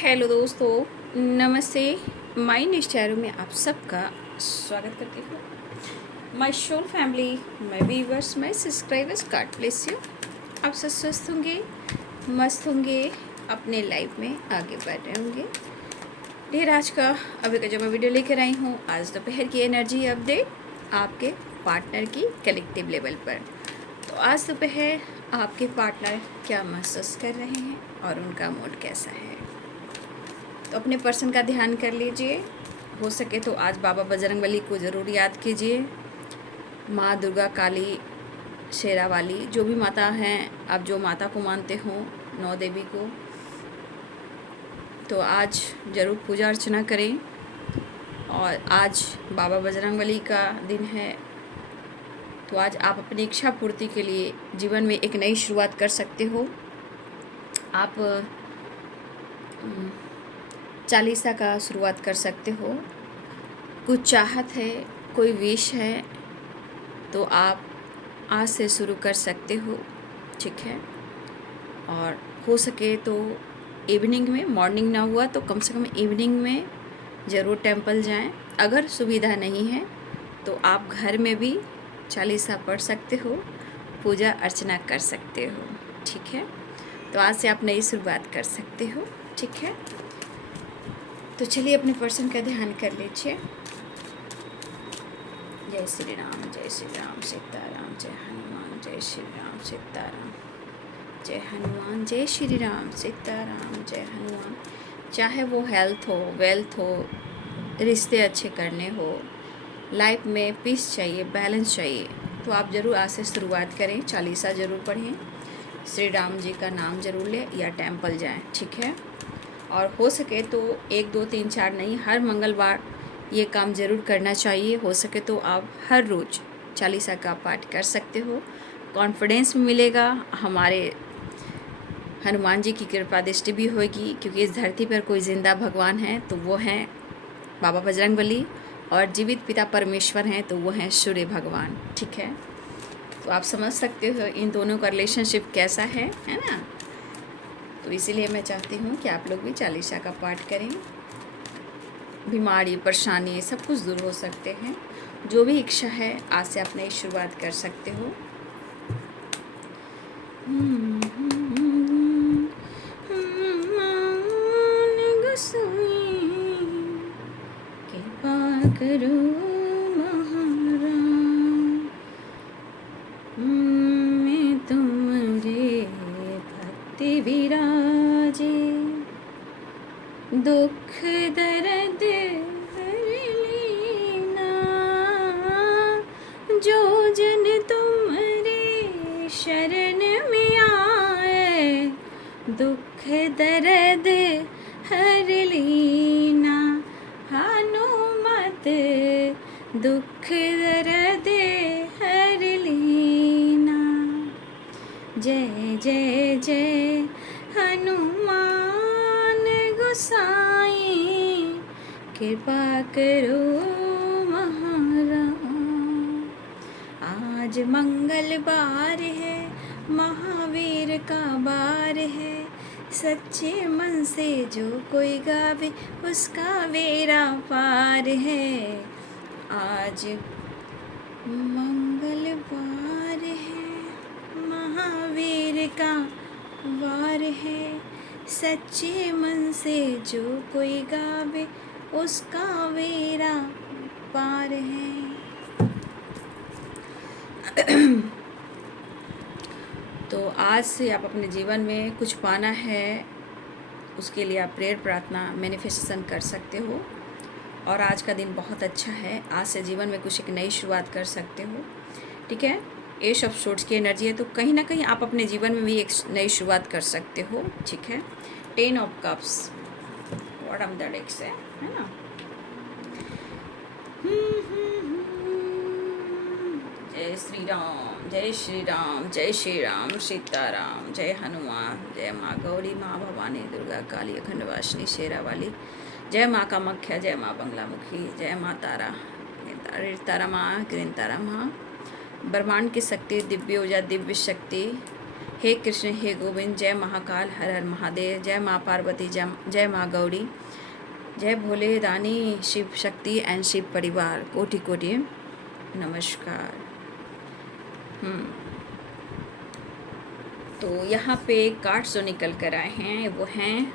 Hello दोस्तों, नमस्ते। My निश्चैरों में आप सबका स्वागत करती हूँ। My soul family, my viewers, my subscribers, God bless you. आप सब स्वस्थ होंगे, मस्त होंगे, अपने लाइफ में आगे बढ़ रहे होंगे। ढेर आज का अभी का जो मैं वीडियो लेकर आई हूँ, आज दोपहर की एनर्जी अपडेट आपके पार्टनर की कलेक्टिव लेवल पर। तो आज दोपहर आपके पार्टनर क्या महसूस कर रहे हैं और उनका मूड कैसा है, तो अपने पर्सन का ध्यान कर लीजिए। हो सके तो आज बाबा बजरंगबली को ज़रूर याद कीजिए। माँ दुर्गा, काली, शेरा वाली, जो भी माता हैं, आप जो माता को मानते हो, नौ देवी को, तो आज ज़रूर पूजा अर्चना करें। और आज बाबा बजरंगबली का दिन है, तो आज आप अपनी इच्छा पूर्ति के लिए जीवन में एक नई शुरुआत कर सकते हो। आप चालीसा का शुरुआत कर सकते हो। कुछ चाहत है, कोई विश है, तो आप आज से शुरू कर सकते हो, ठीक है। और हो सके तो इवनिंग में, मॉर्निंग ना हुआ तो कम से कम इवनिंग में ज़रूर टेंपल जाएं। अगर सुविधा नहीं है तो आप घर में भी चालीसा पढ़ सकते हो, पूजा अर्चना कर सकते हो, ठीक है। तो आज से आप नई शुरुआत कर सकते हो, ठीक है। तो चलिए अपने पर्सन का ध्यान कर लीजिए। जय श्री राम, जय श्री राम, सीताराम, जय हनुमान, जय श्री राम, सीताराम, जय हनुमान, जय श्री राम, सीताराम, जय हनुमान। चाहे वो हेल्थ हो, वेल्थ हो, रिश्ते अच्छे करने हो, लाइफ में पीस चाहिए, बैलेंस चाहिए, तो आप ज़रूर आज से शुरुआत करें। चालीसा ज़रूर पढ़ें, श्री राम जी का नाम ज़रूर लें या टेंपल जाएं, ठीक है। और हो सके तो 1, 2, 3, 4 नहीं, हर मंगलवार ये काम ज़रूर करना चाहिए। हो सके तो आप हर रोज़ चालीसा का पाठ कर सकते हो। कॉन्फिडेंस मिलेगा, हमारे हनुमान जी की कृपा दृष्टि भी होगी, क्योंकि इस धरती पर कोई ज़िंदा भगवान है तो वो हैं बाबा बजरंगबली, और जीवित पिता परमेश्वर हैं तो वो हैं सूर्य भगवान, ठीक है। तो आप समझ सकते हो इन दोनों का रिलेशनशिप कैसा है ना। तो इसीलिए मैं चाहती हूँ कि आप लोग भी चालीसा का पाठ करें। बीमारी, परेशानी, सब कुछ दूर हो सकते हैं। जो भी इच्छा है आज से आप नई शुरुआत कर सकते हो। कृपा करो महाराज, मैं तुम्हारे भक्ति विराजे, दुख दर्द हर लेना, जो जन तुम्हारे शरण में आए, दुख दर्द हर लेना। हनुमत दुख दर्द हर लेना। जय जय जय हनुमान गोसाई, कृपा करो महाराज। आज मंगलवार है, महावीर का बार है, सच्चे मन से जो कोई गावे उसका बेड़ा पार है। आज मंगलवार है, महावीर का वार है, सच्चे मन से जो कोई गावे उसका बेड़ा पार है। तो आज से आप अपने जीवन में कुछ पाना है, उसके लिए आप प्रेयर, प्रार्थना, मैनिफेस्टेशन कर सकते हो। और आज का दिन बहुत अच्छा है, आज से जीवन में कुछ एक नई शुरुआत कर सकते हो, ठीक है। एश ऑफ सोर्ट्स की एनर्जी है, तो कहीं ना कहीं आप अपने जीवन में भी एक नई शुरुआत कर सकते हो, ठीक है। 10 of cups, bottom the deck से, है ना। जय श्री राम, जय श्री राम, जय श्री राम, सीताराम, जय हनुमान, जय माँ गौरी, माँ भवानी, दुर्गा, काली, अखंडवासिनी, शेरा वाली, जय माँ कामाख्या, जय माँ बंगलामुखी, जय माँ तारा, तारा माँ, ग्रीन तारा माँ। ब्रह्मांड की शक्ति, दिव्य ऊर्जा, दिव्य शक्ति, हे कृष्ण हे गोविंद, जय महाकाल, हर हर महादेव, जय माँ पार्वती, जय माँ गौरी, जय भोले दानी, शिव शक्ति एंड शिव परिवार, कोटि कोटि नमस्कार। तो यहाँ पे कार्ड्स जो निकल कर आए हैं वो हैं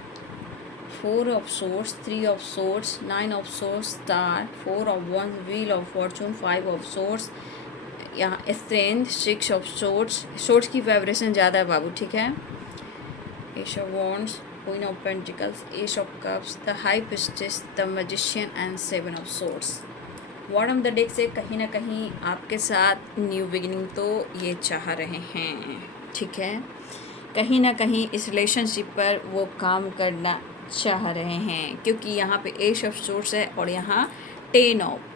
4 of swords, 3 of swords, 9 of swords, star, 4 of one, wheel of fortune, 5 of swords, यहाँ स्ट्रेंथ, 6 ऑफ सोर्स। सोर्स की वाइब्रेशन ज़्यादा है बाबू, ठीक है। Ace of wands, queen of pentacles, ace of cups, the high priestess, the magician and 7 of swords. Bottom the deck से कहीं ना कहीं आपके साथ न्यू बिगिनिंग तो ये चाह रहे हैं, ठीक है। कहीं ना कहीं इस रिलेशनशिप पर वो काम करना चाह रहे हैं, क्योंकि यहाँ पे एश ऑफ सोर्स है और यहाँ 10 ऑफ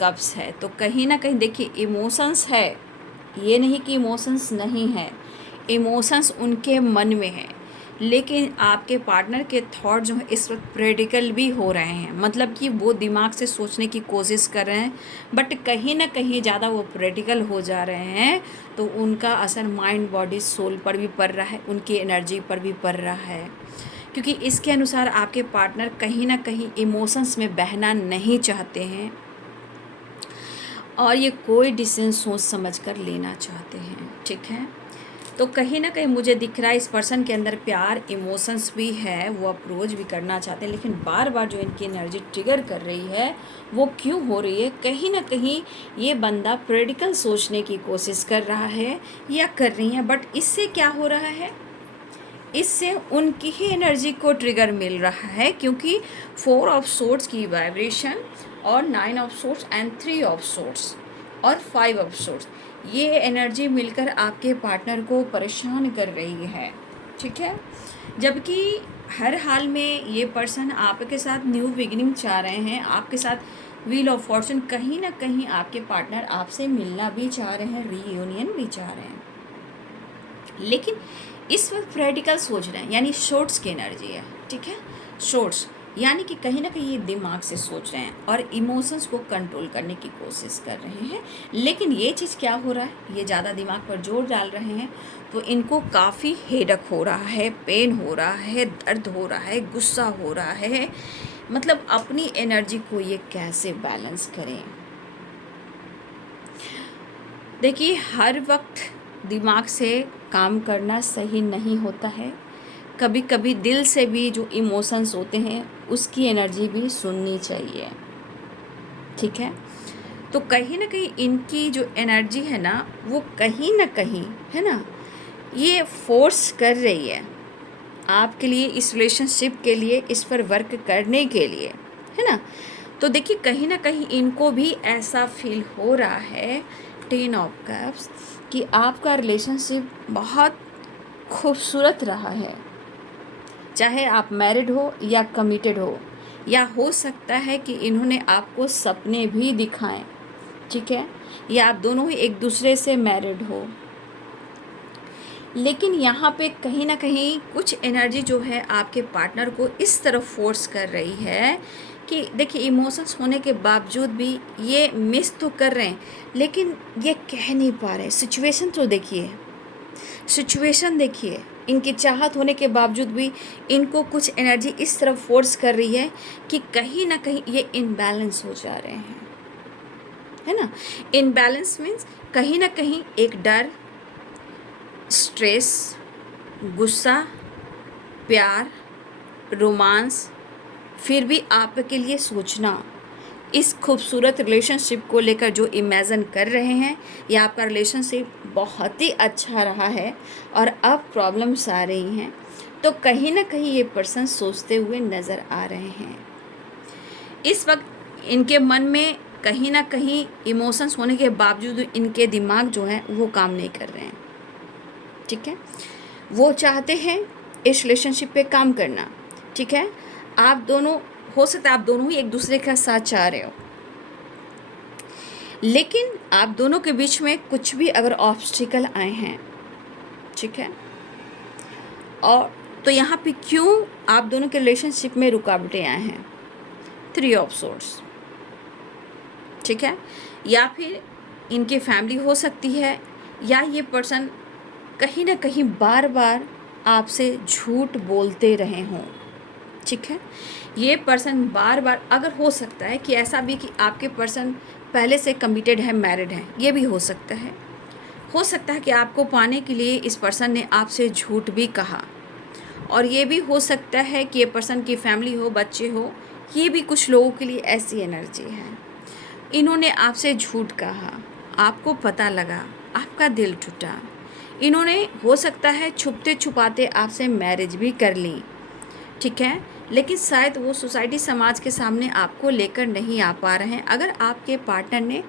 कप्स है। तो कहीं ना कहीं देखिए इमोशंस है, ये नहीं कि इमोशंस नहीं है, इमोशंस उनके मन में है, लेकिन आपके पार्टनर के थॉट जो है इस वक्त प्रैक्टिकल भी हो रहे हैं। मतलब कि वो दिमाग से सोचने की कोशिश कर रहे हैं, बट कहीं ना कहीं ज़्यादा वो प्रैक्टिकल हो जा रहे हैं, तो उनका असर माइंड बॉडी सोल पर भी पड़ रहा है, उनकी एनर्जी पर भी पड़ रहा है। क्योंकि इसके अनुसार आपके पार्टनर कहीं ना कहीं इमोशंस में बहना नहीं चाहते हैं और ये कोई डिसीजन सोच समझ कर लेना चाहते हैं, ठीक है। तो कहीं ना कहीं मुझे दिख रहा है इस पर्सन के अंदर प्यार, इमोशंस भी है, वो अप्रोच भी करना चाहते हैं, लेकिन बार बार जो इनकी एनर्जी ट्रिगर कर रही है वो क्यों हो रही है? कहीं ना कहीं ये बंदा प्रैक्टिकल सोचने की कोशिश कर रहा है या कर रही है, बट इससे क्या हो रहा है, इससे उनकी ही एनर्जी को ट्रिगर मिल रहा है, क्योंकि 4 ऑफ सोर्स की वाइब्रेशन और 9 of source and 3 of source और 5 ऑफ सोर्स, ये एनर्जी मिलकर आपके पार्टनर को परेशान कर रही है, ठीक है। जबकि हर हाल में ये पर्सन आपके साथ न्यू बिगिनिंग चाह रहे हैं, आपके साथ व्हील ऑफ फॉर्चून, कहीं ना कहीं आपके पार्टनर आपसे मिलना भी चाह रहे हैं, रीयूनियन भी चाह रहे हैं, लेकिन इस वक्त प्रैक्टिकल सोच रहे हैं, यानी शॉर्ट्स की एनर्जी है, ठीक है। शॉर्ट्स यानी कि कहीं ना कहीं ये दिमाग से सोच रहे हैं और इमोशंस को कंट्रोल करने की कोशिश कर रहे हैं, लेकिन ये चीज़ क्या हो रहा है, ये ज़्यादा दिमाग पर जोर डाल रहे हैं, तो इनको काफ़ी हेडक हो रहा है, पेन हो रहा है, दर्द हो रहा है, गुस्सा हो रहा है। मतलब अपनी एनर्जी को ये कैसे बैलेंस करें? देखिए हर वक्त दिमाग से काम करना सही नहीं होता है, कभी कभी दिल से भी जो इमोशंस होते हैं उसकी एनर्जी भी सुननी चाहिए, ठीक है। तो कहीं ना कहीं इनकी जो एनर्जी है ना, वो कहीं ना कहीं है ना, ये फोर्स कर रही है आपके लिए, इस रिलेशनशिप के लिए, इस पर वर्क करने के लिए, है ना। तो देखिए कहीं ना कहीं इनको भी ऐसा फील हो रहा है 10 ऑफ कप्स कि आपका रिलेशनशिप बहुत खूबसूरत रहा है, चाहे आप मैरिड हो या कमिटेड हो, या हो सकता है कि इन्होंने आपको सपने भी दिखाएं, ठीक है, या आप दोनों ही एक दूसरे से मैरिड हो, लेकिन यहाँ पे कहीं ना कहीं कुछ एनर्जी जो है आपके पार्टनर को इस तरफ फोर्स कर रही है कि देखिए इमोशंस होने के बावजूद भी ये मिस तो कर रहे हैं, लेकिन ये कह नहीं पा रहे। सिचुएशन तो देखिए, सिचुएशन देखिए, इनकी चाहत होने के बावजूद भी इनको कुछ एनर्जी इस तरफ फोर्स कर रही है कि कहीं ना कहीं ये इनबैलेंस हो जा रहे हैं, है ना। इनबैलेंस मीन्स कहीं ना कहीं एक डर, स्ट्रेस, गुस्सा, प्यार, रोमांस, फिर भी आपके लिए सोचना, इस खूबसूरत रिलेशनशिप को लेकर जो इमेजिन कर रहे हैं, या आपका रिलेशनशिप बहुत ही अच्छा रहा है और अब प्रॉब्लम्स आ रही हैं, तो कहीं ना कहीं ये पर्सन सोचते हुए नज़र आ रहे हैं। इस वक्त इनके मन में कहीं ना कहीं इमोशंस होने के बावजूद इनके दिमाग जो है वो काम नहीं कर रहे हैं, ठीक है। वो चाहते हैं इस रिलेशनशिप पे काम करना, ठीक है। आप दोनों, हो सकता है आप दोनों ही एक दूसरे का साथ चाह रहे हो, लेकिन आप दोनों के बीच में कुछ भी अगर ऑब्स्टिकल आए हैं, ठीक है, और तो यहाँ पे क्यों आप दोनों के रिलेशनशिप में रुकावटें आए हैं, 3 ऑफ सोर्स, ठीक है। या फिर इनकी फैमिली हो सकती है, या ये पर्सन कहीं ना कहीं बार बार आपसे झूठ बोलते रहे हों, ठीक है। ये पर्सन बार बार, अगर हो सकता है कि ऐसा भी कि आपके पर्सन पहले से कमिटेड है, मैरिड है, ये भी हो सकता है। हो सकता है कि आपको पाने के लिए इस पर्सन ने आपसे झूठ भी कहा, और ये भी हो सकता है कि ये पर्सन की फैमिली हो, बच्चे हो, ये भी कुछ लोगों के लिए ऐसी एनर्जी है। इन्होंने आपसे झूठ कहा, आपको पता लगा, आपका दिल टूटा। इन्होंने हो सकता है छुपते छुपाते आपसे मैरिज भी कर ली, ठीक है, लेकिन शायद वो सोसाइटी समाज के सामने आपको लेकर नहीं आ पा रहे हैं। अगर आपके पार्टनर ने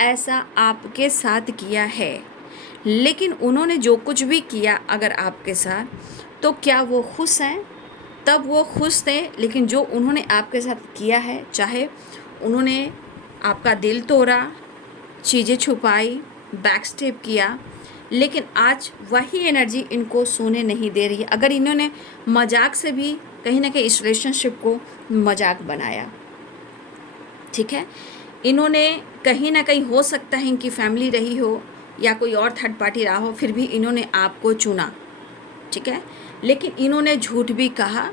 ऐसा आपके साथ किया है, लेकिन उन्होंने जो कुछ भी किया अगर आपके साथ, तो क्या वो खुश हैं? तब वो खुश थे, लेकिन जो उन्होंने आपके साथ किया है, चाहे उन्होंने आपका दिल तोड़ा, चीज़ें छुपाई, बैक स्टेप किया, लेकिन आज वही एनर्जी इनको सोने नहीं दे रही है। अगर इन्होंने मजाक से भी कहीं ना कहीं इस रिलेशनशिप को मजाक बनाया, ठीक है, इन्होंने कहीं ना कहीं, हो सकता है इनकी फैमिली रही हो या कोई और थर्ड पार्टी रहा हो, फिर भी इन्होंने आपको चुना, ठीक है, लेकिन इन्होंने झूठ भी कहा,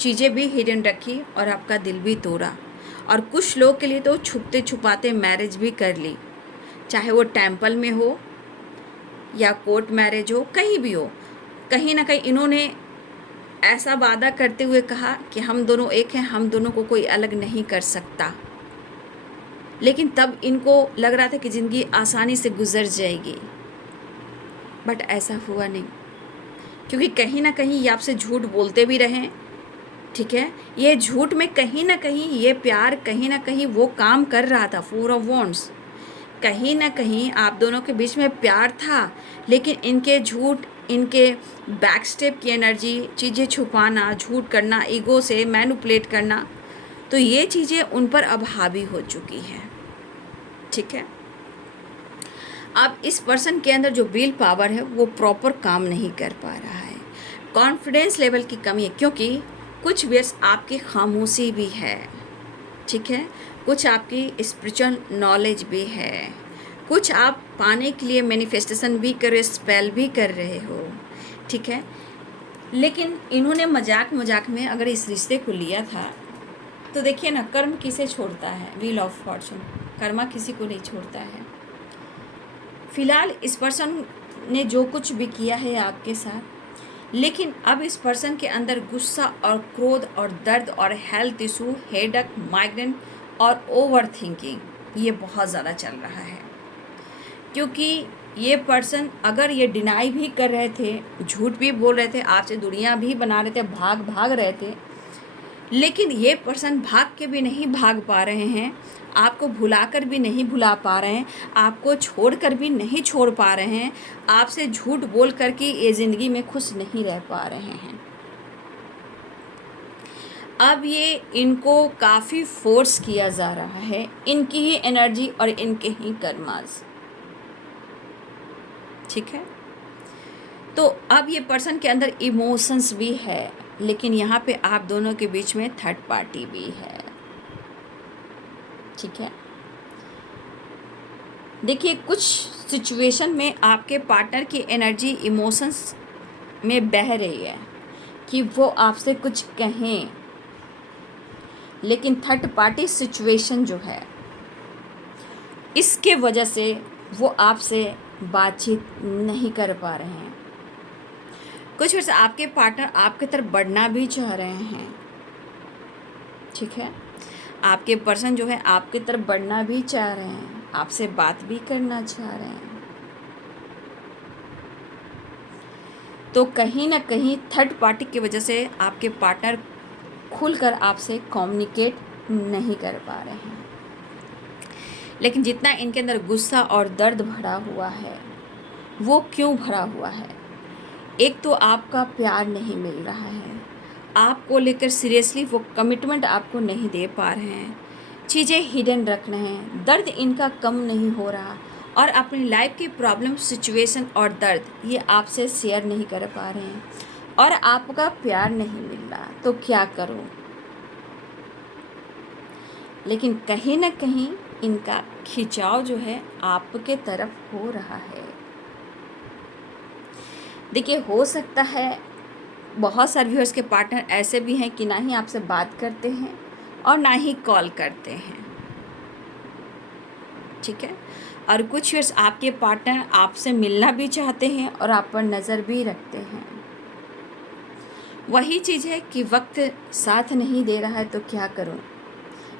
चीज़ें भी हिडन रखी और आपका दिल भी तोड़ा। और कुछ लोग के लिए तो छुपते छुपाते मैरिज भी कर ली, चाहे वो टेम्पल में हो या कोर्ट मैरिज हो, कहीं भी हो। कहीं ना कहीं इन्होंने ऐसा वादा करते हुए कहा कि हम दोनों एक हैं, हम दोनों को कोई अलग नहीं कर सकता, लेकिन तब इनको लग रहा था कि ज़िंदगी आसानी से गुजर जाएगी, बट ऐसा हुआ नहीं, क्योंकि कहीं ना कहीं ये आपसे झूठ बोलते भी रहें, ठीक है। ये झूठ में कहीं ना कहीं ये प्यार कहीं ना कहीं वो काम कर रहा था, 4 ऑफ वॉन्ड्स, कहीं ना कहीं आप दोनों के बीच में प्यार था, लेकिन इनके झूठ, इनके बैक स्टेप की एनर्जी, चीज़ें छुपाना, झूठ करना, ईगो से मैनिपुलेट करना, तो ये चीज़ें उन पर अब हावी हो चुकी हैं, ठीक है। अब इस पर्सन के अंदर जो विल पावर है वो प्रॉपर काम नहीं कर पा रहा है, कॉन्फिडेंस लेवल की कमी है, क्योंकि कुछ व्यर्स आपकी खामोशी भी है, ठीक है, कुछ आपकी स्पिरिचुअल नॉलेज भी है, कुछ आप पाने के लिए मैनिफेस्टेशन भी कर रहे, स्पेल भी कर रहे हो, ठीक है, लेकिन इन्होंने मजाक मजाक में अगर इस रिश्ते को लिया था, तो देखिए ना, कर्म किसे छोड़ता है, व्हील ऑफ फॉर्चून, कर्मा किसी को नहीं छोड़ता है। फिलहाल इस पर्सन ने जो कुछ भी किया है आपके साथ, लेकिन अब इस पर्सन के अंदर गुस्सा और क्रोध और दर्द और हेल्थ इशू, हेडेक, माइग्रेन और ओवर थिंकिंग ये बहुत ज़्यादा चल रहा है, क्योंकि ये पर्सन अगर ये डिनाई भी कर रहे थे, झूठ भी बोल रहे थे, आपसे दूरियां भी बना रहे थे, भाग रहे थे, लेकिन ये पर्सन भाग के भी नहीं भाग पा रहे हैं, आपको भुलाकर भी नहीं भुला पा रहे हैं, आपको छोड़कर भी नहीं छोड़ पा रहे हैं, आपसे झूठ बोल कर के ये ज़िंदगी में खुश नहीं रह पा रहे हैं। अब ये इनको काफ़ी फोर्स किया जा रहा है, इनकी ही एनर्जी और इनके ही कर्मास, ठीक है। तो अब ये पर्सन के अंदर इमोशंस भी है, लेकिन यहाँ पे आप दोनों के बीच में थर्ड पार्टी भी है, ठीक है। देखिए, कुछ सिचुएशन में आपके पार्टनर की एनर्जी इमोशंस में बह रही है कि वो आपसे कुछ कहें, लेकिन थर्ड पार्टी सिचुएशन जो है, इसके वजह से वो आपसे बातचीत नहीं कर पा रहे हैं। कुछ वैसे आपके पार्टनर आपकी तरफ बढ़ना भी चाह रहे हैं, ठीक है, आपके पर्सन जो है आपकी तरफ बढ़ना भी चाह रहे हैं, आपसे बात भी करना चाह रहे हैं, तो कहीं ना कहीं थर्ड पार्टी की वजह से आपके पार्टनर खुलकर आपसे कम्युनिकेट नहीं कर पा रहे हैं। लेकिन जितना इनके अंदर गुस्सा और दर्द भरा हुआ है, वो क्यों भरा हुआ है? एक तो आपका प्यार नहीं मिल रहा है, आपको लेकर सीरियसली वो कमिटमेंट आपको नहीं दे पा रहे हैं, चीज़ें हिडन रख रहे हैं, दर्द इनका कम नहीं हो रहा, और अपनी लाइफ की प्रॉब्लम, सिचुएशन और दर्द ये आपसे शेयर नहीं कर पा रहे हैं, और आपका प्यार नहीं मिल रहा, तो क्या करो? लेकिन कहीं ना कहीं इनका खिंचाव जो है आपके तरफ हो रहा है। देखिए, हो सकता है बहुत सारे व्यूअर्स के पार्टनर ऐसे भी हैं कि ना ही आपसे बात करते हैं और ना ही कॉल करते हैं, ठीक है। और कुछ व्यूअर्स आपके पार्टनर आपसे मिलना भी चाहते हैं और आप पर नज़र भी रखते हैं। वही चीज़ है कि वक्त साथ नहीं दे रहा है तो क्या करूं,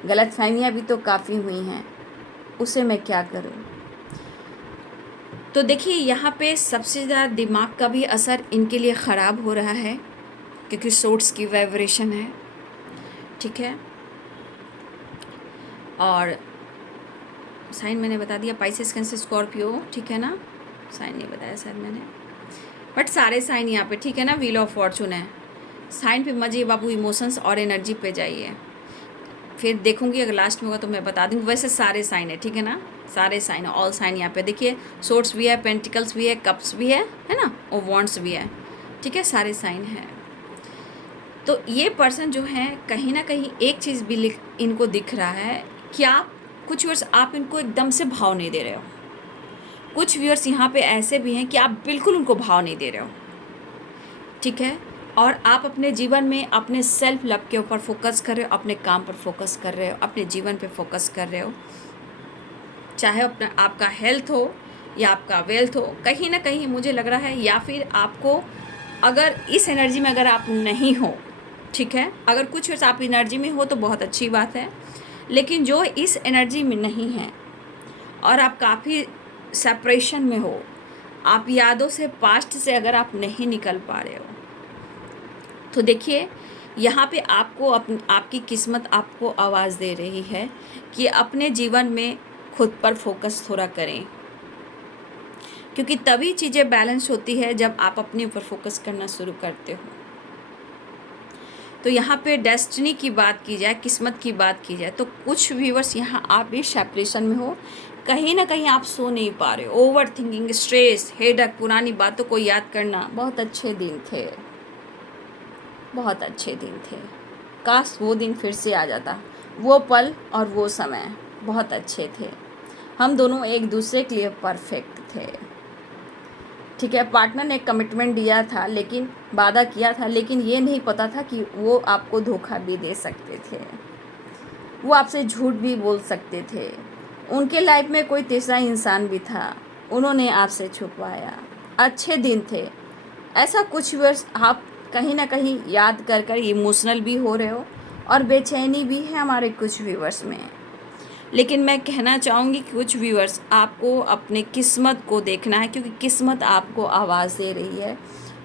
गलतफहमियां भी तो काफ़ी हुई हैं, उसे मैं क्या करूं। तो देखिए, यहाँ पे सबसे ज़्यादा दिमाग का भी असर इनके लिए ख़राब हो रहा है, क्योंकि सोर्स की वाइब्रेशन है, ठीक है। और साइन मैंने बता दिया, पाइसेस, कैंसर, स्कॉर्पियो, ठीक है ना। साइन नहीं बताया शायद मैंने, बट सारे साइन यहाँ पे, ठीक है ना। व्हील ऑफ फॉर्चून है, साइन पे मजे बाबू, इमोशंस और एनर्जी पे जाइए। फिर देखूंगी अगर लास्ट में होगा तो मैं बता दूंगी। वैसे सारे साइन है, ठीक है ना, सारे साइन, ऑल साइन यहाँ पे देखिए। सोर्स भी है, पेंटिकल्स भी है, कप्स भी है ना, और वॉन्ड्स भी है, ठीक है, सारे साइन है। तो ये पर्सन जो है कहीं ना कहीं एक चीज़ भी इनको दिख रहा है कि आप कुछ व्यूअर्स आप इनको एकदम से भाव नहीं दे रहे हो। कुछ व्यूअर्स यहाँ पे ऐसे भी हैं कि आप बिल्कुल उनको भाव नहीं दे रहे हो, ठीक है। और आप अपने जीवन में अपने सेल्फ लव के ऊपर फोकस कर रहे हो, अपने काम पर फोकस कर रहे हो, अपने जीवन पे फोकस कर रहे हो, चाहे अपना आपका हेल्थ हो या आपका वेल्थ हो। कहीं ना कहीं मुझे लग रहा है, या फिर आपको अगर इस एनर्जी में अगर आप नहीं हो, ठीक है, अगर कुछ वैसे आप एनर्जी में हो तो बहुत अच्छी बात है, लेकिन जो इस एनर्जी में नहीं है और आप काफ़ी सेपरेशन में हो, आप यादों से, पास्ट से अगर आप नहीं निकल पा रहे हो, तो देखिए यहाँ पे आपको आपकी किस्मत आपको आवाज़ दे रही है कि अपने जीवन में खुद पर फोकस थोड़ा करें, क्योंकि तभी चीज़ें बैलेंस होती है जब आप अपने ऊपर फोकस करना शुरू करते हो। तो यहाँ पे डेस्टिनी की बात की जाए, किस्मत की बात की जाए, तो कुछ व्यूअर्स यहाँ आप भी सेपरेशन में हो, कहीं ना कहीं आप सो नहीं पा रहे हो, ओवर थिंकिंग, स्ट्रेस, हेडक, पुरानी बातों को याद करना। बहुत अच्छे दिन थे, बहुत अच्छे दिन थे, काश वो दिन फिर से आ जाता, वो पल और वो समय बहुत अच्छे थे, हम दोनों एक दूसरे के लिए परफेक्ट थे, ठीक है। पार्टनर ने कमिटमेंट दिया था, लेकिन वादा किया था, लेकिन ये नहीं पता था कि वो आपको धोखा भी दे सकते थे, वो आपसे झूठ भी बोल सकते थे। उनके लाइफ में कोई तीसरा इंसान भी था, उन्होंने आपसे छुपवाया। अच्छे दिन थे। ऐसा कुछ वर्ष आप कहीं ना कहीं याद कर कर इमोशनल भी हो रहे हो और बेचैनी भी है हमारे कुछ व्यूअर्स में। लेकिन मैं कहना चाहूँगी कि कुछ व्यूअर्स आपको अपने किस्मत को देखना है, क्योंकि किस्मत आपको आवाज़ दे रही है।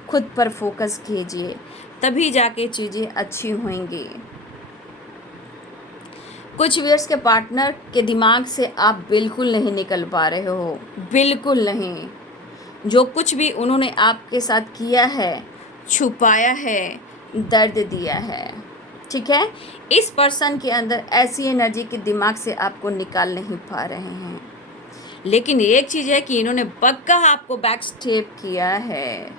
खुद पर फोकस कीजिए, तभी जाके चीज़ें अच्छी होंगी। कुछ व्यूअर्स के पार्टनर के दिमाग से आप बिल्कुल नहीं निकल पा रहे हो, बिल्कुल नहीं। जो कुछ भी उन्होंने आपके साथ किया है, छुपाया है, दर्द दिया है, ठीक है, इस पर्सन के अंदर ऐसी एनर्जी के दिमाग से आपको निकाल नहीं पा रहे हैं। लेकिन एक चीज़ है कि इन्होंने पक्का आपको बैक स्टेप किया है,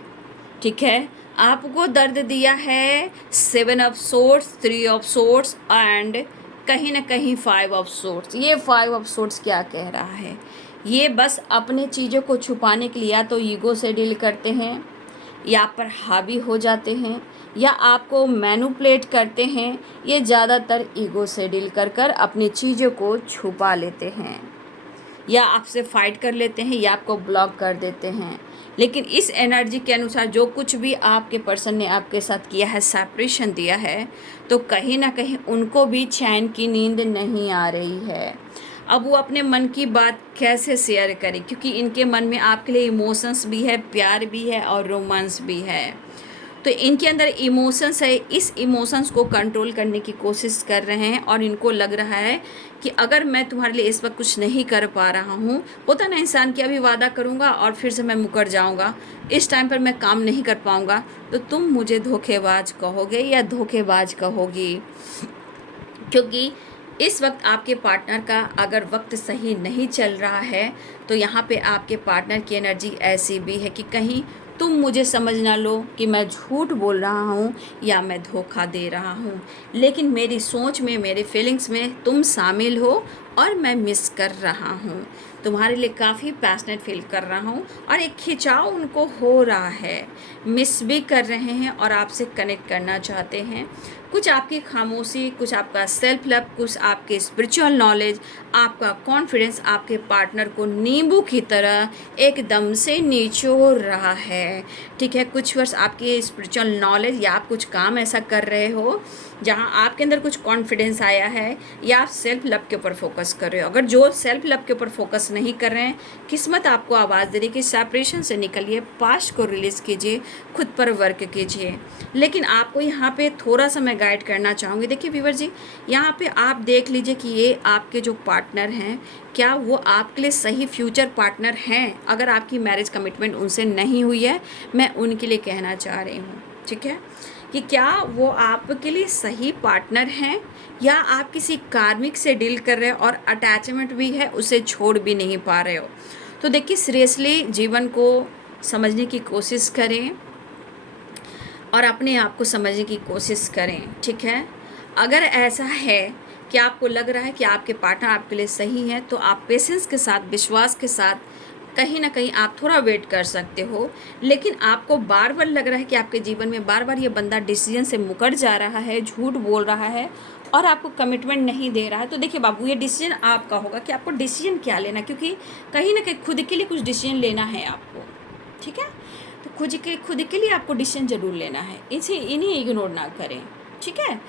ठीक है, आपको दर्द दिया है। 7 of swords, 3 of swords and कहीं ना कहीं 5 ऑफ सोर्ड्स। ये 5 ऑफ सोर्ड्स क्या कह रहा है, ये बस अपने चीज़ों को छुपाने के लिए या तो ईगो से डील करते हैं, या आप पर हावी हो जाते हैं, या आपको मैनिपुलेट करते हैं। ये ज़्यादातर ईगो से डील कर कर अपनी चीज़ों को छुपा लेते हैं, या आपसे फाइट कर लेते हैं, या आपको ब्लॉक कर देते हैं। लेकिन इस एनर्जी के अनुसार जो कुछ भी आपके पर्सन ने आपके साथ किया है, सेपरेशन दिया है, तो कहीं ना कहीं उनको भी चैन की नींद नहीं आ रही है। अब वो अपने मन की बात कैसे शेयर करें, क्योंकि इनके मन में आपके लिए इमोशंस भी है, प्यार भी है और रोमांस भी है। तो इनके अंदर इमोशंस है, इस इमोशंस को कंट्रोल करने की कोशिश कर रहे हैं, और इनको लग रहा है कि अगर मैं तुम्हारे लिए इस वक्त कुछ नहीं कर पा रहा हूँ, होता ना इंसान कि अभी वादा करूँगा और फिर से मैं मुकर जाऊँगा, इस टाइम पर मैं काम नहीं कर पाऊँगा, तो तुम मुझे धोखेबाज कहोगे या धोखेबाज कहोगी। क्योंकि इस वक्त आपके पार्टनर का अगर वक्त सही नहीं चल रहा है, तो यहाँ पे आपके पार्टनर की एनर्जी ऐसी भी है कि कहीं तुम मुझे समझ ना लो कि मैं झूठ बोल रहा हूँ या मैं धोखा दे रहा हूँ, लेकिन मेरी सोच में, मेरे फीलिंग्स में तुम शामिल हो और मैं मिस कर रहा हूँ। तुम्हारे लिए काफ़ी पैशनेट फील कर रहा हूँ और एक खिंचाव उनको हो रहा है, मिस भी कर रहे हैं और आपसे कनेक्ट करना चाहते हैं। कुछ आपकी खामोशी, कुछ आपका सेल्फ लव, कुछ आपके स्पिरिचुअल नॉलेज, आपका कॉन्फिडेंस आपके पार्टनर को नींबू की तरह एकदम से निचोड़ रहा है। ठीक है, कुछ वर्ष आपकी स्पिरिचुअल नॉलेज या आप कुछ काम ऐसा कर रहे हो जहाँ आपके अंदर कुछ कॉन्फिडेंस आया है या आप सेल्फ लव के ऊपर फोकस कर रहे हो। अगर जो सेल्फ लव के ऊपर फोकस नहीं कर रहे हैं, किस्मत आपको आवाज़ दे रही है कि सेपरेशन से निकलिए, पास्ट को रिलीज़ कीजिए, खुद पर वर्क कीजिए। लेकिन आपको यहाँ पे थोड़ा सा मैं गाइड करना चाहूँगी। देखिए व्यूअर जी, यहाँ पे आप देख लीजिए कि ये आपके जो पार्टनर हैं, क्या वो आपके लिए सही फ्यूचर पार्टनर हैं। अगर आपकी मैरिज कमिटमेंट उनसे नहीं हुई है, मैं उनके लिए कहना चाह रही हूँ, ठीक है, कि क्या वो आपके लिए सही पार्टनर हैं या आप किसी कार्मिक से डील कर रहे हो और अटैचमेंट भी है, उसे छोड़ भी नहीं पा रहे हो। तो देखिए सीरियसली जीवन को समझने की कोशिश करें और अपने आप को समझने की कोशिश करें, ठीक है। अगर ऐसा है कि आपको लग रहा है कि आपके पार्टनर आपके लिए सही है, तो आप पेशेंस के साथ, विश्वास के साथ कहीं ना कहीं आप थोड़ा वेट कर सकते हो। लेकिन आपको बार बार लग रहा है कि आपके जीवन में बार बार ये बंदा डिसीजन से मुकर जा रहा है, झूठ बोल रहा है और आपको कमिटमेंट नहीं दे रहा है, तो देखिए बाबू, ये डिसीजन आपका होगा कि आपको डिसीजन क्या लेना, क्योंकि कहीं ना कहीं खुद के लिए कुछ डिसीजन लेना है आपको, ठीक है। तो खुद के लिए आपको डिसीजन ज़रूर लेना है, इन्हें इग्नोर ना करें, ठीक है।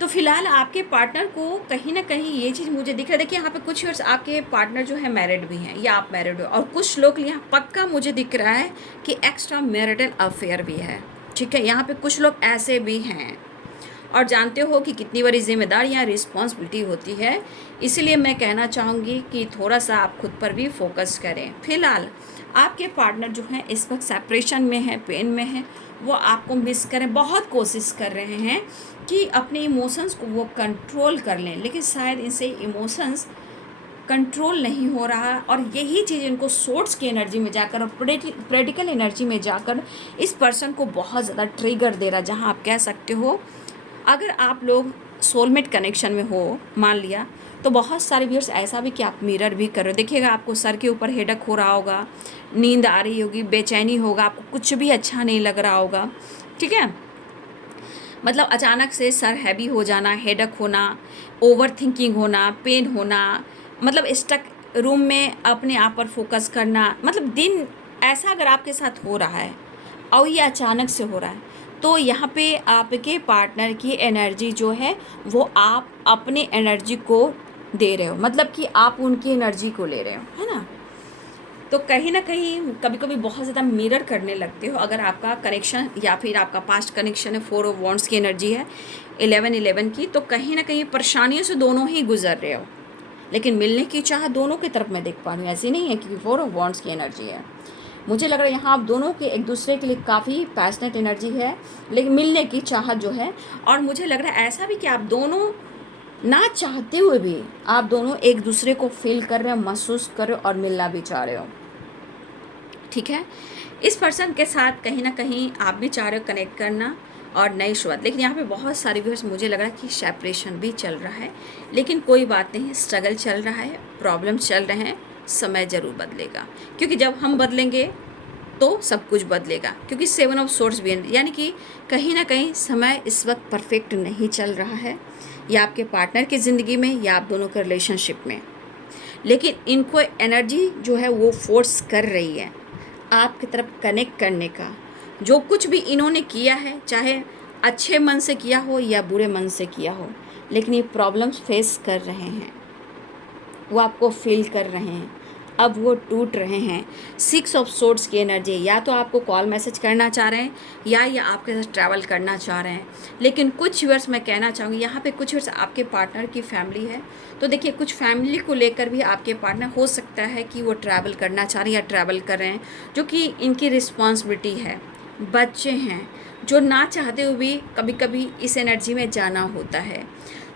तो फिलहाल आपके पार्टनर को कहीं ना कहीं ये चीज़ मुझे दिख रहा है। देखिए यहाँ पे कुछ वर्ष आपके पार्टनर जो है मैरिड भी हैं या आप मैरिड हो, और कुछ लोग यहाँ पक्का मुझे दिख रहा है कि एक्स्ट्रा मैरिटल अफेयर भी है, ठीक है। यहाँ पे कुछ लोग ऐसे भी हैं और जानते हो कि कितनी बड़ी जिम्मेदारियाँ, रिस्पॉन्सिबिलिटी होती है। इसीलिए मैं कहना चाहूँगी कि थोड़ा सा आप खुद पर भी फोकस करें। फिलहाल आपके पार्टनर जो हैं इस वक्त सेपरेशन में है, पेन में है, वो आपको मिस करें, बहुत कोशिश कर रहे हैं कि अपने इमोशंस को वो कंट्रोल कर लें, लेकिन शायद इनसे इमोशंस कंट्रोल नहीं हो रहा और यही चीज़ इनको सोर्स की एनर्जी में जाकर और प्रेडिकल एनर्जी में जाकर इस पर्सन को बहुत ज़्यादा ट्रिगर दे रहा, जहाँ आप कह सकते हो अगर आप लोग सोलमेट कनेक्शन में हो, मान लिया, तो बहुत सारे व्यूअर्स ऐसा भी कि आप मिरर भी कर रहे हो। देखिएगा आपको सर के ऊपर हेडक हो रहा होगा, नींद आ रही होगी, बेचैनी होगा, आपको कुछ भी अच्छा नहीं लग रहा होगा, ठीक है। मतलब अचानक से सर हैवी हो जाना, हेडक होना, ओवर थिंकिंग होना, पेन होना, मतलब स्टक रूम में अपने आप पर फोकस करना, मतलब दिन ऐसा अगर आपके साथ हो रहा है और ये अचानक से हो रहा है, तो यहाँ पे आपके पार्टनर की एनर्जी जो है वो आप अपने एनर्जी को दे रहे हो, मतलब कि आप उनकी एनर्जी को ले रहे हो, है ना। तो कहीं ना कहीं कभी कभी बहुत ज़्यादा मिरर करने लगते हो। अगर आपका कनेक्शन या फिर आपका पास्ट कनेक्शन है, 4 ऑफ वॉन्ड्स की एनर्जी है, 11 की, तो कहीं ना कहीं परेशानियों से दोनों ही गुजर रहे हो, लेकिन मिलने की चाह दोनों की तरफ मैं देख पा रही हूँ। ऐसी नहीं है कि 4 ऑफ वॉन्ड्स की एनर्जी है, मुझे लग रहा है यहाँ आप दोनों के एक दूसरे के लिए काफ़ी पैशनेट एनर्जी है, लेकिन मिलने की चाहत जो है, और मुझे लग रहा है ऐसा भी कि आप दोनों ना चाहते हुए भी आप दोनों एक दूसरे को फील कर रहे हो, महसूस कर रहे हो और मिलना भी चाह रहे हो, ठीक है। इस पर्सन के साथ कहीं ना कहीं आप भी चाह रहे हो कनेक्ट करना और नई शुरुआत, लेकिन यहाँ पे बहुत सारे व्यूअर्स मुझे लग रहा है कि सेपरेशन भी चल रहा है, लेकिन कोई बात नहीं, स्ट्रगल चल रहा है, प्रॉब्लम चल रहे हैं, समय ज़रूर बदलेगा, क्योंकि जब हम बदलेंगे तो सब कुछ बदलेगा, क्योंकि 7 ऑफ सोर्स भी है, यानी कि कहीं ना कहीं समय इस वक्त परफेक्ट नहीं चल रहा है, या आपके पार्टनर की ज़िंदगी में या आप दोनों के रिलेशनशिप में, लेकिन इनको एनर्जी जो है वो फोर्स कर रही है आपकी तरफ कनेक्ट करने का। जो कुछ भी इन्होंने किया है, चाहे अच्छे मन से किया हो या बुरे मन से किया हो, लेकिन ये प्रॉब्लम्स फेस कर रहे हैं, वो आपको फील कर रहे हैं, अब वो टूट रहे हैं। 6 ऑफ सोर्ड्स की एनर्जी, या तो आपको कॉल मैसेज करना चाह रहे हैं या आपके साथ ट्रैवल करना चाह रहे हैं, लेकिन कुछ व्यूअर्स मैं कहना चाहूँगी, यहाँ पे कुछ व्यूअर्स आपके पार्टनर की फैमिली है, तो देखिए कुछ फैमिली को लेकर भी आपके पार्टनर हो सकता है कि वो ट्रैवल करना चाह रहे हैं या ट्रैवल कर रहे हैं, जो कि इनकी रिस्पॉन्सिबिलिटी है। बच्चे हैं जो ना चाहते हुए भी कभी कभी इस एनर्जी में जाना होता है,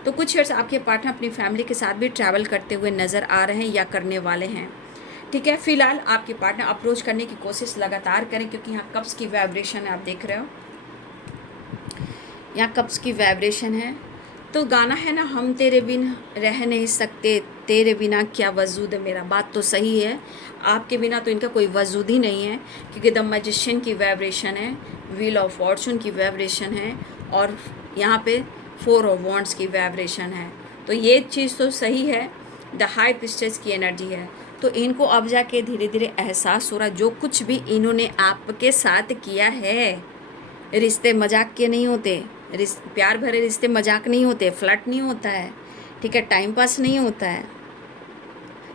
तो कुछ व्यूअर्स आपके पार्टनर अपनी फैमिली के साथ भी ट्रैवल करते हुए नज़र आ रहे हैं या करने वाले हैं, ठीक है। फिलहाल आपके पार्टनर अप्रोच करने की कोशिश लगातार करें, क्योंकि यहाँ कप्स की वाइब्रेशन है, आप देख रहे हो यहाँ कप्स की वाइब्रेशन है। तो गाना है ना, हम तेरे बिन रह नहीं सकते, तेरे बिना क्या वजूद है मेरा। बात तो सही है, आपके बिना तो इनका कोई वजूद ही नहीं है, क्योंकि द मैजिशियन की वाइब्रेशन है, व्हील ऑफ फॉर्चून की वाइब्रेशन है, और यहाँ पे 4 ऑफ वॉन्ड्स की वाइब्रेशन है। तो ये चीज़ तो सही है, द हाई प्रिस्टेस की एनर्जी है। तो इनको अब जाके धीरे धीरे एहसास हो रहा है जो कुछ भी इन्होंने आपके साथ किया है, रिश्ते मजाक के नहीं होते, प्यार भरे रिश्ते मजाक नहीं होते, फ्लर्ट नहीं होता है, ठीक है, टाइम पास नहीं होता है।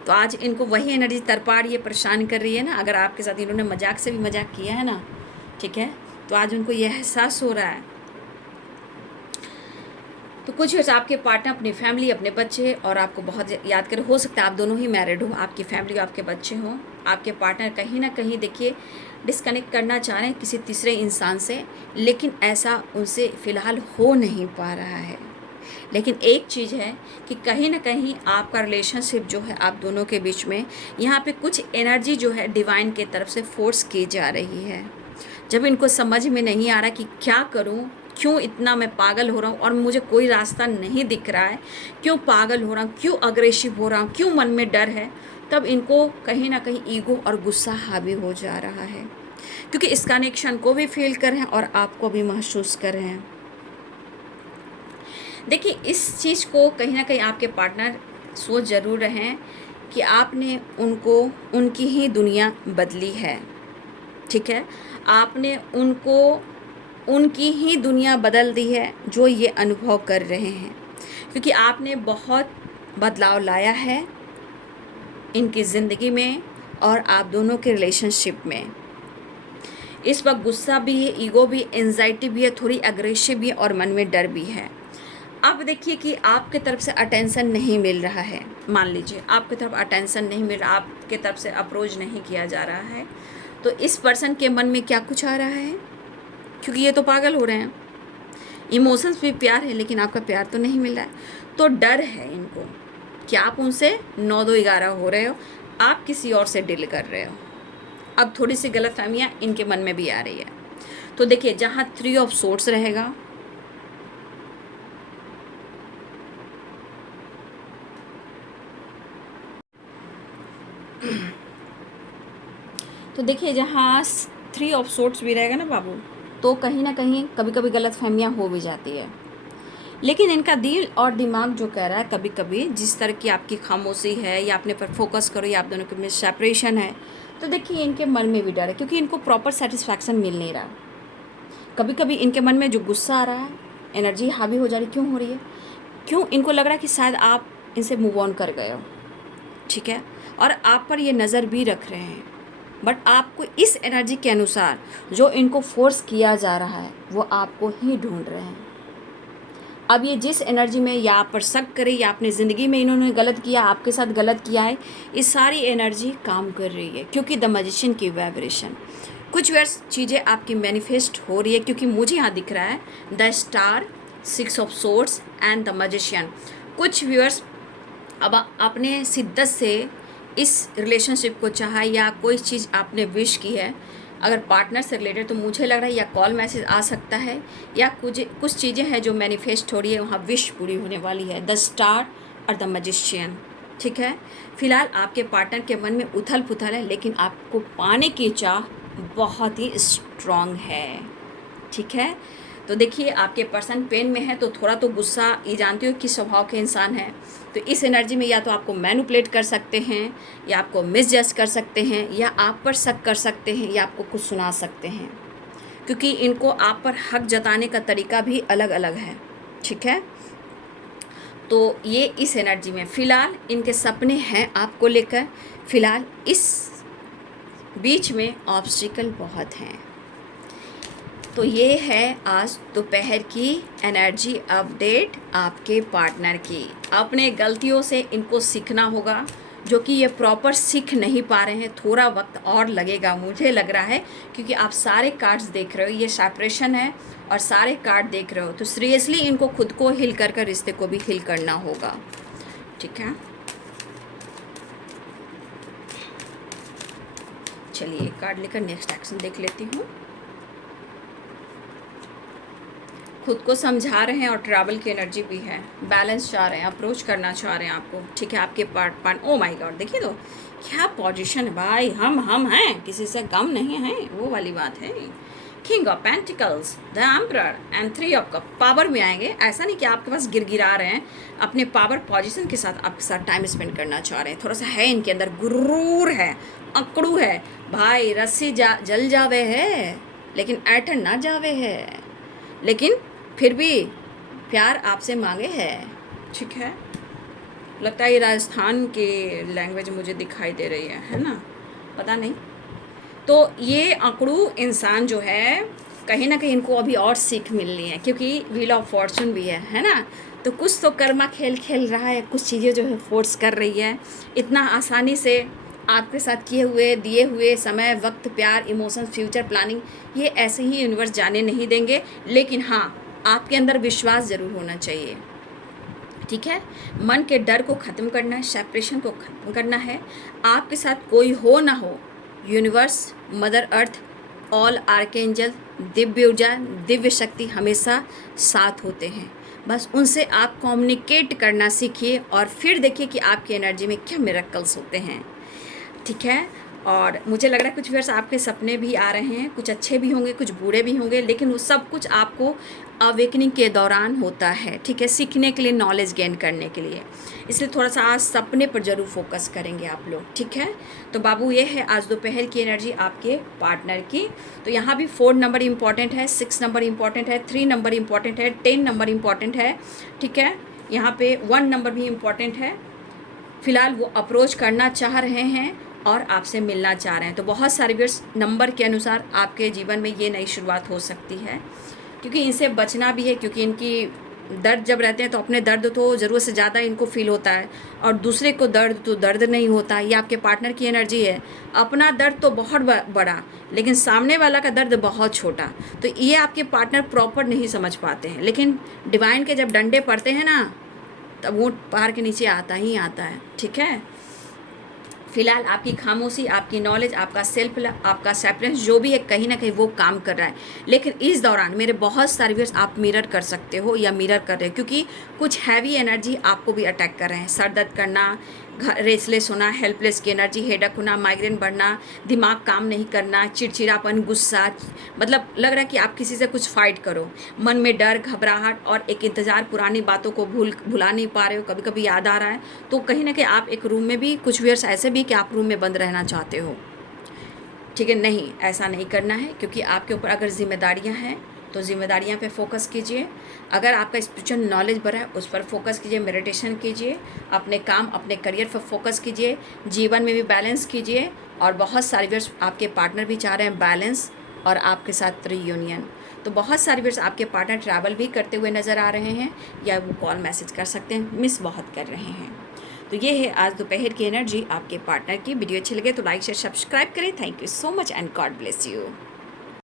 तो आज इनको वही एनर्जी तरपा रही है, परेशान कर रही है ना। अगर आपके साथ इन्होंने मजाक से भी मजाक किया है ना, ठीक है, तो आज उनको यह एहसास हो रहा है। तो कुछ वैसे आपके पार्टनर, अपनी फैमिली, अपने बच्चे और आपको बहुत याद करें। हो सकता है आप दोनों ही मैरिड हो, आपकी फैमिली आपके बच्चे हों, आपके पार्टनर कहीं ना कहीं देखिए डिस्कनेक्ट करना चाह रहे हैं किसी तीसरे इंसान से, लेकिन ऐसा उनसे फ़िलहाल हो नहीं पा रहा है। लेकिन एक चीज़ है कि कहीं ना कहीं आपका रिलेशनशिप जो है आप दोनों के बीच में, यहाँ पे कुछ एनर्जी जो है डिवाइन के तरफ से फोर्स की जा रही है। जब इनको समझ में नहीं आ रहा कि क्या करूँ, क्यों इतना मैं पागल हो रहा हूँ और मुझे कोई रास्ता नहीं दिख रहा है, क्यों पागल हो रहा हूँ, क्यों अग्रेसिव हो रहा हूँ, क्यों मन में डर है, तब इनको कहीं ना कहीं ईगो और गुस्सा हावी हो जा रहा है, क्योंकि इस कनेक्शन को भी फील कर रहे हैं और आपको भी महसूस कर रहे हैं। देखिए इस चीज़ को कहीं ना कहीं आपके पार्टनर सोच ज़रूर रहे हैं कि आपने उनको उनकी ही दुनिया बदली है, ठीक है, आपने उनको उनकी ही दुनिया बदल दी है जो ये अनुभव कर रहे हैं, क्योंकि आपने बहुत बदलाव लाया है इनकी ज़िंदगी में और आप दोनों के रिलेशनशिप में। इस वक्त गुस्सा भी है, ईगो भी, एंजाइटी भी है, थोड़ी अग्रेसिव भी है और मन में डर भी है। अब देखिए कि आपके तरफ से अटेंशन नहीं मिल रहा है, मान लीजिए आपकी तरफ अटेंशन नहीं मिल रहा, आपके तरफ से अप्रोच नहीं किया जा रहा है, तो इस पर्सन के मन में क्या कुछ आ रहा है, क्योंकि ये तो पागल हो रहे हैं। इमोशंस भी प्यार है लेकिन आपका प्यार तो नहीं मिल रहा है, तो डर है इनको कि आप उनसे 9-2-11 हो रहे हो, आप किसी और से डील कर रहे हो। अब थोड़ी सी गलतफहमियां इनके मन में भी आ रही है। तो देखिए जहाँ 3 ऑफ सोर्ड्स रहेगा, तो देखिए जहाँ 3 ऑफ सोर्ड्स भी रहेगा ना बाबू, तो कहीं ना कहीं कभी कभी गलतफहमियां हो भी जाती है। लेकिन इनका दिल और दिमाग जो कह रहा है कभी कभी, जिस तरह की आपकी खामोशी है या अपने पर फोकस करो या आप दोनों के में सेपरेशन है, तो देखिए इनके मन में भी डर है, क्योंकि इनको प्रॉपर सेटिस्फैक्शन मिल नहीं रहा। कभी कभी इनके मन में जो गुस्सा आ रहा है, एनर्जी हावी हो जा रही, क्यों हो रही है, क्यों इनको लग रहा है कि शायद आप इनसे मूव ऑन कर गए हो, ठीक है, और आप पर ये नज़र भी रख रहे हैं, बट आपको इस एनर्जी के अनुसार जो इनको फोर्स किया जा रहा है वो आपको ही ढूंढ रहे हैं। अब ये जिस एनर्जी में या आप पर शक करे या अपनी ज़िंदगी में इन्होंने गलत किया, आपके साथ गलत किया है, ये सारी एनर्जी काम कर रही है, क्योंकि द मैजिशियन की वाइब्रेशन, कुछ वर्ष चीज़ें आपकी मैनिफेस्ट हो रही है, क्योंकि मुझे यहाँ दिख रहा है the star, 6 of swords and the magician. कुछ व्यूअर्स अब अपने शिद्दत से इस रिलेशनशिप को चाहा या कोई चीज़ आपने विश की है, अगर पार्टनर से रिलेटेड, तो मुझे लग रहा है या कॉल मैसेज आ सकता है या कुछ चीज़ें हैं जो मैनिफेस्ट हो रही है, वहाँ विश पूरी होने वाली है, द स्टार और द मैजिशियन, ठीक है। फिलहाल आपके पार्टनर के मन में उथल पुथल है, लेकिन आपको पाने की चाह बहुत ही स्ट्रॉन्ग है, ठीक है। तो देखिए आपके पर्सन पेन में है, तो थोड़ा तो गुस्सा, ये जानती हो किस स्वभाव के इंसान हैं, तो इस एनर्जी में या तो आपको मैनिपुलेट कर सकते हैं या आपको मिसजज कर सकते हैं या आप पर शक कर सकते हैं या आपको कुछ सुना सकते हैं, क्योंकि इनको आप पर हक जताने का तरीका भी अलग अलग है, ठीक है। तो ये इस एनर्जी में फ़िलहाल इनके सपने हैं आपको लेकर, फ़िलहाल इस बीच में ऑब्स्टिकल बहुत हैं। तो ये है आज दोपहर की एनर्जी अपडेट आपके पार्टनर की। अपने गलतियों से इनको सीखना होगा, जो कि ये प्रॉपर सीख नहीं पा रहे हैं, थोड़ा वक्त और लगेगा मुझे लग रहा है, क्योंकि आप सारे कार्ड्स देख रहे हो, ये सेपरेशन है और सारे कार्ड देख रहे हो, तो सीरियसली इनको खुद को हिल कर रिश्ते को भी हिल करना होगा, ठीक है। चलिए कार्ड लेकर नेक्स्ट एक्शन देख लेती हूँ। खुद को समझा रहे हैं और ट्रैवल की एनर्जी भी है, बैलेंस चाह रहे हैं, अप्रोच करना चाह रहे हैं आपको, ठीक है। आपके पार्ट ओ माय गॉड, देखिए तो क्या पोजीशन है भाई, हम हैं, किसी से कम नहीं है, वो वाली बात है। King of pentacles, the emperor and 3 of cup, power में आएंगे। ऐसा नहीं कि आपके पास गिरगिरा रहे हैं, अपने पावर पोजीशन के साथ आपके साथ टाइम स्पेंड करना चाह रहे हैं। थोड़ा सा है इनके अंदर गुरूर है, अकड़ू है भाई, रस्सी जल जावे है लेकिन ऐठन ना जावे है, लेकिन फिर भी प्यार आपसे मांगे है, ठीक है। लगता है ये राजस्थान की लैंग्वेज मुझे दिखाई दे रही है ना, पता नहीं। तो ये अकड़ू इंसान जो है, कहीं ना कहीं इनको अभी और सीख मिलनी है, क्योंकि व्हील ऑफ फॉर्चून भी है ना। तो कुछ तो कर्मा खेल खेल रहा है, कुछ चीज़ें जो है फोर्स कर रही है। इतना आसानी से आपके साथ किए हुए दिए हुए समय, वक्त, प्यार, इमोशंस, फ्यूचर प्लानिंग, ये ऐसे ही यूनिवर्स जाने नहीं देंगे। लेकिन हाँ, आपके अंदर विश्वास ज़रूर होना चाहिए, ठीक है। मन के डर को ख़त्म करना है, सेपरेशन को ख़त्म करना है। आपके साथ कोई हो ना हो, universe, mother earth, all archangel, Divya ऊर्जा, दिव्य शक्ति हमेशा साथ होते हैं। बस उनसे आप कम्युनिकेट करना सीखिए और फिर देखिए कि आपकी एनर्जी में क्या मिरेकल्स होते हैं, ठीक है। और मुझे लग रहा है कुछ व्यूअर्स आपके सपने भी आ रहे हैं, कुछ अच्छे भी होंगे, कुछ बुरे भी होंगे, लेकिन वो सब कुछ आपको अवेकनिंग के दौरान होता है, ठीक है, सीखने के लिए, नॉलेज गेन करने के लिए। इसलिए थोड़ा सा आज सपने पर ज़रूर फोकस करेंगे आप लोग, ठीक है। तो बाबू ये है आज दोपहर की एनर्जी आपके पार्टनर की। तो यहाँ भी 4 नंबर इंपॉर्टेंट है, 6 नंबर इंपॉर्टेंट है, 3 नंबर इंपॉर्टेंट है, 10 नंबर इंपॉर्टेंट है, ठीक है। यहाँ पे 1 नंबर भी इंपॉर्टेंट है। फ़िलहाल वो अप्रोच करना चाह रहे हैं और आपसे मिलना चाह रहे हैं। तो बहुत सारे व्यूअर्स नंबर के अनुसार आपके जीवन में ये नई शुरुआत हो सकती है, क्योंकि इनसे बचना भी है, क्योंकि इनकी दर्द जब रहते हैं तो अपने दर्द तो ज़रूरत से ज़्यादा इनको फील होता है, और दूसरे को दर्द तो दर्द नहीं होता। ये आपके पार्टनर की एनर्जी है, अपना दर्द तो बहुत बड़ा, लेकिन सामने वाला का दर्द बहुत छोटा। तो ये आपके पार्टनर प्रॉपर नहीं समझ पाते हैं, लेकिन डिवाइन के जब डंडे पड़ते हैं ना, तब वो पहाड़ के नीचे आता ही आता है, ठीक है। फिलहाल आपकी खामोशी, आपकी नॉलेज, आपका सेल्फ, आपका सेपरेंस जो भी है, कहीं ना कहीं वो काम कर रहा है। लेकिन इस दौरान मेरे बहुत सारे व्यूअर्स आप मिरर कर सकते हो या मिरर कर रहे हो, क्योंकि कुछ हैवी एनर्जी आपको भी अटैक कर रहे हैं। सर दर्द करना, रेसलेस होना, हेल्पलेस की एनर्जी, हेडक होना, माइग्रेन बढ़ना, दिमाग काम नहीं करना, चिड़चिड़ापन, गुस्सा, मतलब लग रहा है कि आप किसी से कुछ फाइट करो, मन में डर, घबराहट और एक इंतज़ार, पुरानी बातों को भुला नहीं पा रहे हो, कभी कभी याद आ रहा है। तो कहीं ना कहीं आप एक रूम में भी, कुछ व्यूअर्स ऐसे भी कि आप रूम में बंद रहना चाहते हो, ठीक है। नहीं, ऐसा नहीं करना है, क्योंकि आपके ऊपर अगर जिम्मेदारियां हैं तो जिम्मेदारियां पे फोकस कीजिए। अगर आपका स्पिरिचुअल नॉलेज बढ़ा है उस पर फोकस कीजिए, मेडिटेशन कीजिए, अपने काम, अपने करियर पर फोकस कीजिए, जीवन में भी बैलेंस कीजिए। और बहुत सारे व्यूअर्स आपके पार्टनर भी चाह रहे हैं बैलेंस और आपके साथ रीयूनियन। तो बहुत सारे व्यूअर्स आपके पार्टनर ट्रैवल भी करते हुए नज़र आ रहे हैं, या वो कॉल मैसेज कर सकते हैं, मिस बहुत कर रहे हैं। तो ये है आज दोपहर की एनर्जी आपके पार्टनर की। वीडियो अच्छी लगे तो लाइक शेयर सब्सक्राइब करें। Thank you so much and God bless you.